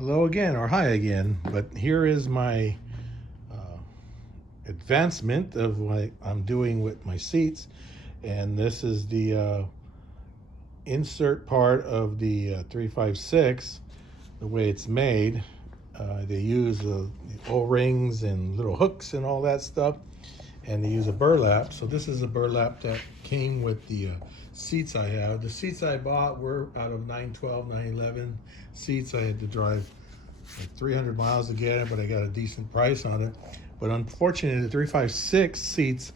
Hello again, or hi again, but here is my advancement of what I'm doing with my seats. And this is the insert part of the 356, the way it's made. They use the O-rings and little hooks and all that stuff, and they use a burlap. So this is a burlap that came with the seats I have. The seats I bought were out of 912, 911 seats. I had to drive like 300 miles to get it, but I got a decent price on it. But unfortunately, the 356 seats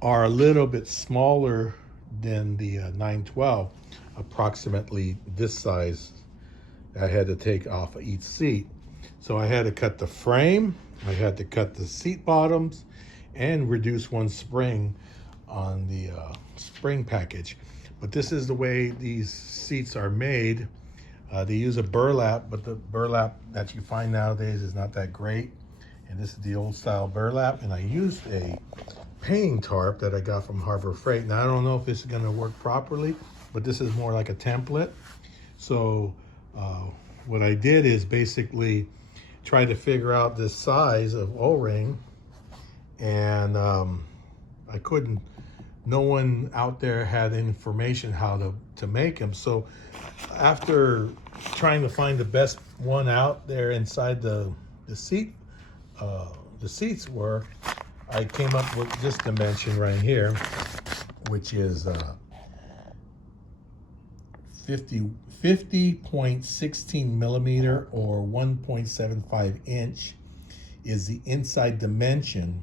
are a little bit smaller than the 912, approximately this size. I had to take off of each seat. So I had to cut the frame, I had to cut the seat bottoms, and reduce one spring on the spring package. But this is the way these seats are made. They use a burlap, but the burlap that you find nowadays is not that great. And this is the old style burlap. And I used a painting tarp that I got from Harbor Freight. Now I don't know if this is gonna work properly, but this is more like a template. So what I did is basically try to figure out this size of O-ring, and I couldn't. No one out there had information how to make them. So after trying to find the best one out there inside the seat, the seats were, I came up with this dimension right here, which is 50.16 millimeter or 1.75 inch is the inside dimension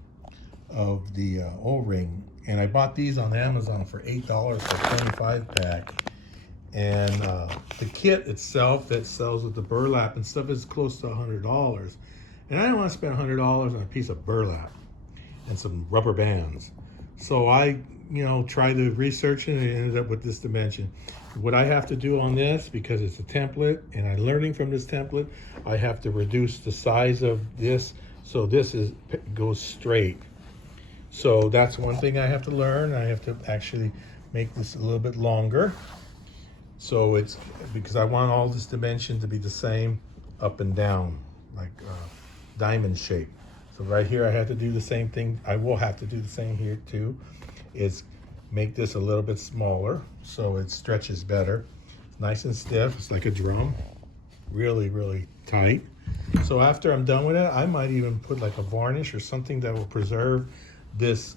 of the O-ring. And I bought these on Amazon for $8 for 25 pack. And the kit itself that sells with the burlap and stuff is close to $100. And I don't want to spend $100 on a piece of burlap and some rubber bands. So I, tried to research it, and it ended up with this dimension. What I have to do on this, because it's a template and I'm learning from this template, I have to reduce the size of this so this goes straight. So that's one thing I have to learn. I have to actually make this a little bit longer. So it's because I want all this dimension to be the same up and down, like diamond shape. So right here I had to do the same thing. I will have to do the same here too, is make this a little bit smaller so it stretches better. It's nice and stiff, it's like a drum, really, really tight. So after I'm done with it, I might even put like a varnish or something that will preserve this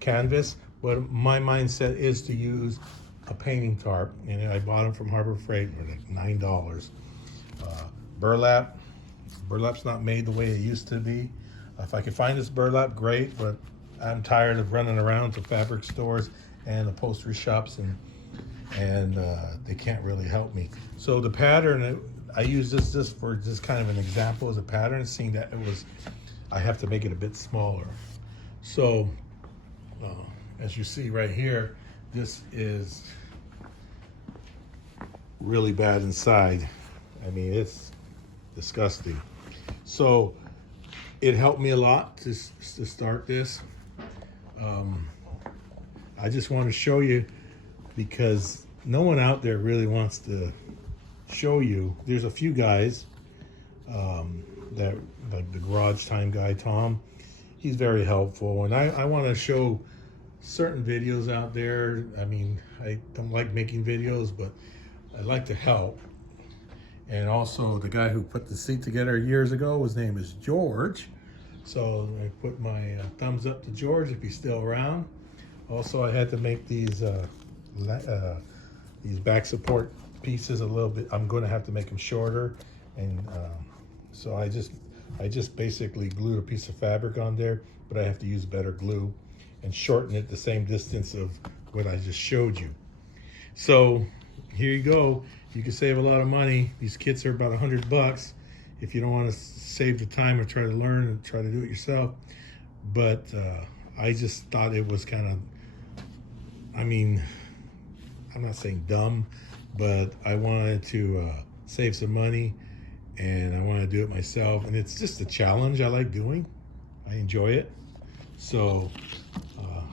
canvas. But my mindset is to use a painting tarp, and I bought them from Harbor Freight for like $9. Burlap's not made the way it used to be. If I could find this burlap, great, but I'm tired of running around to fabric stores and upholstery shops, and they can't really help me. So the pattern, I use this for just kind of an example as a pattern, seeing that I have to make it a bit smaller. So as you see right here, this is really bad inside. I mean, it's disgusting. So it helped me a lot to start this. I just want to show you, because no one out there really wants to show you. There's a few guys that, like the Garage Time guy, Tom, he's very helpful. And I want to show certain videos out there. I mean, I don't like making videos, but I like to help. And also the guy who put the seat together years ago, his name is George. So I put my thumbs up to George if he's still around. Also, I had to make these back support pieces a little bit. I'm going to have to make them shorter, and so I just basically glued a piece of fabric on there, but I have to use better glue and shorten it the same distance of what I just showed you. So here you go. You can save a lot of money. These kits are about $100 if you don't want to save the time or try to learn and try to do it yourself. But I just thought it was kind of, I mean, I'm not saying dumb, but I wanted to save some money, and I want to do it myself. And it's just a challenge I like doing. I enjoy it. So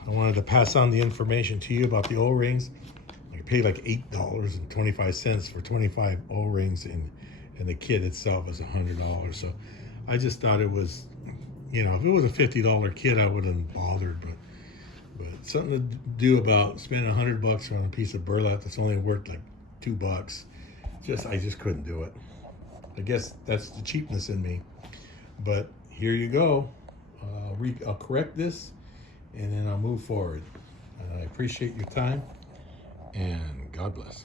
I wanted to pass on the information to you about the O-rings. I paid like $8.25 for 25 O-rings, and and the kit itself is $100. So I just thought it was, you know, if it was a $50 kit, I wouldn't have bothered, but something to do about spending $100 on a piece of burlap that's only worth like $2. I just couldn't do it. I guess that's the cheapness in me. But here you go. I'll correct this, and then I'll move forward. I appreciate your time, and God bless.